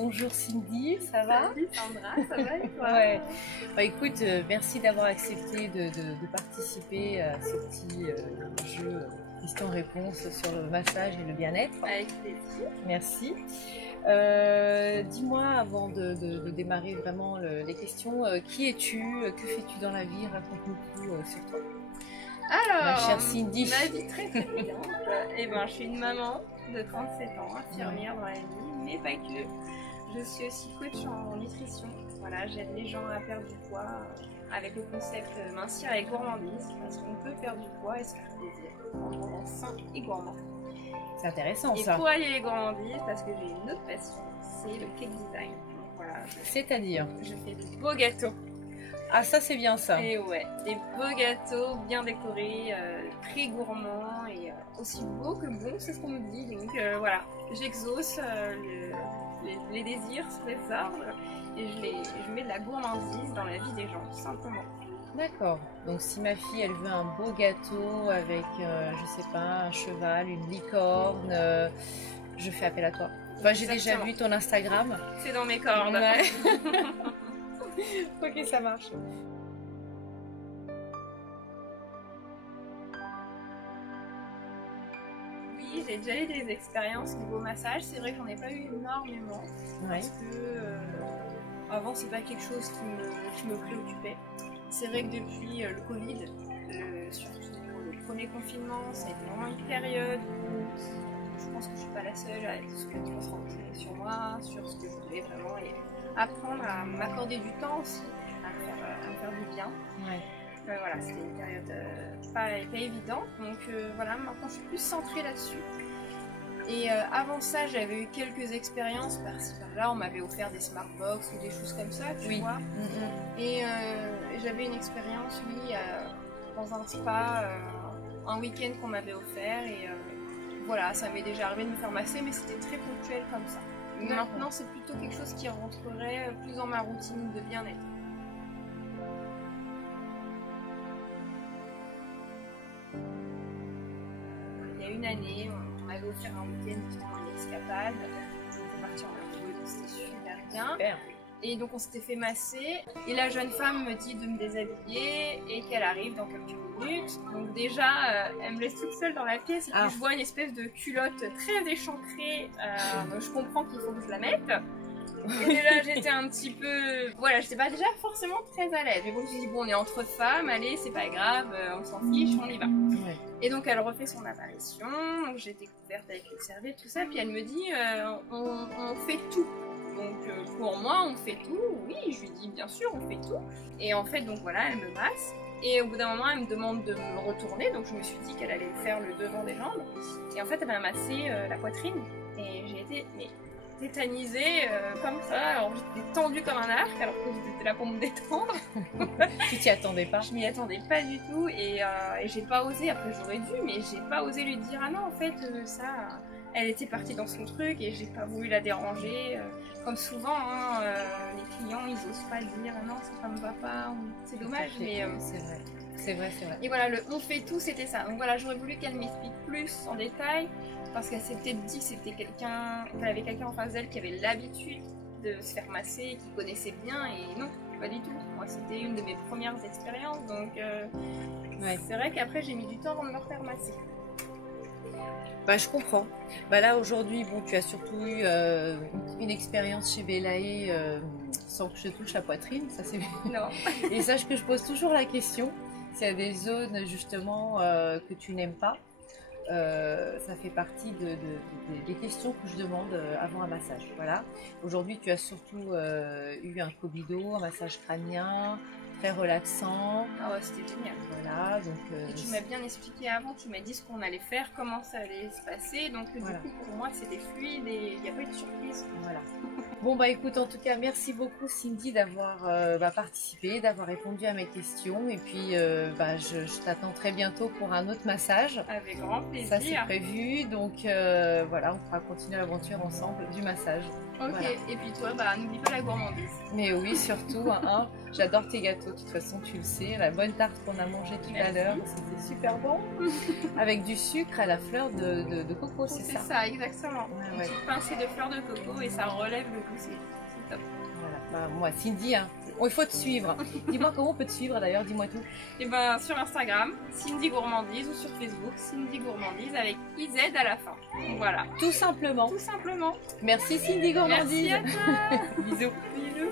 bonjour Cindy, ça va? Salut Sandra, ça va et toi? Ouais. Bah, écoute, merci d'avoir accepté de participer à ce petit jeu questions-réponses sur le massage et le bien-être. Avec plaisir. Merci. Dis-moi, avant de démarrer vraiment les questions, qui es-tu? Que fais-tu dans la vie? Raconte-nous tout sur toi. Alors, Ma chère Cindy. ma vie très brillante. Eh ben, je suis une maman de 37 ans, infirmière dans la vie, mais pas que. Je suis aussi coach en nutrition. Voilà, j'aide les gens à perdre du poids avec le concept mincir avec gourmandise, parce qu'on peut perdre du poids et se faire plaisir en mangeant sain et gourmand. C'est intéressant Et ça. pour allier les gourmandises, parce que j'ai une autre passion, c'est le cake design. Donc voilà, C'est-à-dire? je fais des beaux gâteaux. Ah, ça c'est bien ça. Et ouais, des beaux gâteaux bien décorés, très gourmands et aussi beaux que bons, c'est ce qu'on me dit. Donc voilà, j'exauce les désirs sous les arbres et je mets de la gourmandise dans la vie des gens, tout simplement. D'accord. Donc si ma fille elle veut un beau gâteau avec, je sais pas, un cheval, une licorne, je fais appel à toi. Enfin, j'ai déjà vu ton Instagram. C'est dans mes cordes. Ouais. Ok, ça marche. Oui, j'ai déjà eu des expériences niveau massage. C'est vrai que j'en ai pas eu énormément. Ouais. Parce que avant, c'est pas quelque chose qui me préoccupait. C'est vrai que depuis le Covid, surtout le premier confinement, ça a été vraiment une période où je pense que je suis pas la seule à être se concentrer sur moi, sur ce que je voulais vraiment et apprendre à m'accorder du temps aussi, à me faire du bien. Ouais. Voilà, c'était une période pas évidente, donc voilà, maintenant je suis plus centrée là-dessus. Et avant ça, j'avais eu quelques expériences par-ci par-là, on m'avait offert des smartbox ou des choses comme ça, tu vois. Et j'avais une expérience, oui, dans un spa, un week-end qu'on m'avait offert, et voilà, ça m'est déjà arrivé de me faire masser, mais c'était très ponctuel comme ça. Maintenant, c'est plutôt quelque chose qui rentrerait plus dans ma routine de bien-être. Il y a une année, on m'avait offert un week-end justement une escapade. On était partis en amoureux, donc c'était super bien. Super. Et donc on s'était fait masser. Et la jeune femme me dit de me déshabiller et qu'elle arrive dans quelques minutes. Donc déjà, elle me laisse toute seule dans la pièce et puis je vois une espèce de culotte très échancrée. Donc je comprends qu'il faut que je la mette. Et déjà j'étais un petit peu... Voilà, j'étais pas déjà forcément très à l'aise. Mais bon, je me suis dit, bon, on est entre femmes, allez, c'est pas grave, on s'en fiche, on y va. Ouais. Et donc elle refait son apparition, donc j'étais couverte avec le serviette, tout ça, puis elle me dit, on fait tout. Donc pour moi, on fait tout, oui, je lui dis bien sûr, on fait tout. Et en fait, donc voilà, elle me masse. Et au bout d'un moment, elle me demande de me retourner, donc je me suis dit qu'elle allait faire le devant des jambes. Et en fait, elle m'a massé la poitrine. Et j'ai été tétanisée comme ça, alors j'étais tendue comme un arc, alors que j'étais là pour me détendre. Tu t'y attendais pas? Je m'y attendais pas du tout, et j'ai pas osé, après j'aurais dû, mais j'ai pas osé lui dire, ah non, en fait, ça... Elle était partie dans son truc et j'ai pas voulu la déranger. Comme souvent, hein, les clients ils osent pas dire non, ça me va pas, c'est dommage, mais c'est vrai. C'est vrai, c'est vrai. Et voilà, le on fait tout, c'était ça. Donc voilà, j'aurais voulu qu'elle m'explique plus en détail parce qu'elle s'est peut-être dit que c'était quelqu'un, qu'elle avait quelqu'un en face d'elle qui avait l'habitude de se faire masser, qui connaissait bien, et non, pas du tout. Moi, c'était une de mes premières expériences, donc ouais. C'est vrai qu'après j'ai mis du temps avant de me refaire masser. Bah, je comprends. Bah, là aujourd'hui, bon, tu as surtout eu une expérience chez Belaé sans que je te touche la poitrine, ça c'est non. Et sache que je pose toujours la question, s'il y a des zones justement que tu n'aimes pas, ça fait partie des questions que je demande avant un massage. Voilà. Aujourd'hui, tu as surtout eu un Cobido, un massage crânien, très relaxant. Ah ouais, c'était génial. Voilà, donc... et tu m'as bien expliqué avant, tu m'as dit ce qu'on allait faire, comment ça allait se passer, donc voilà. Du coup pour moi c'était fluide et il n'y a pas eu de surprise. Voilà. Bon bah écoute, en tout cas merci beaucoup Cindy d'avoir participé, d'avoir répondu à mes questions, et puis je t'attends très bientôt pour un autre massage. Avec grand plaisir. Ça c'est prévu, donc voilà, on pourra continuer l'aventure ensemble du massage. Ok, voilà. Et puis toi, n'oublie pas la gourmandise. Mais oui, surtout, hein, j'adore tes gâteaux. de toute façon, tu le sais, la bonne tarte qu'on a mangée tout à l'heure, c'était super bon. Avec du sucre à la fleur de coco, c'est ça? C'est ça, exactement. Ouais, Une ouais. petite pincée de fleurs de coco et ça relève le goût, c'est top. Voilà. Bah, moi, Cindy, hein. Oh, il faut te suivre. Dis-moi comment on peut te suivre d'ailleurs, dis-moi tout. Et ben sur Instagram, Cindy Gourmandise, ou sur Facebook, Cindy Gourmandise avec IZ à la fin. Voilà, Tout simplement. tout simplement. Merci Cindy Gourmandise. Merci à toi. Bisous. Bisous.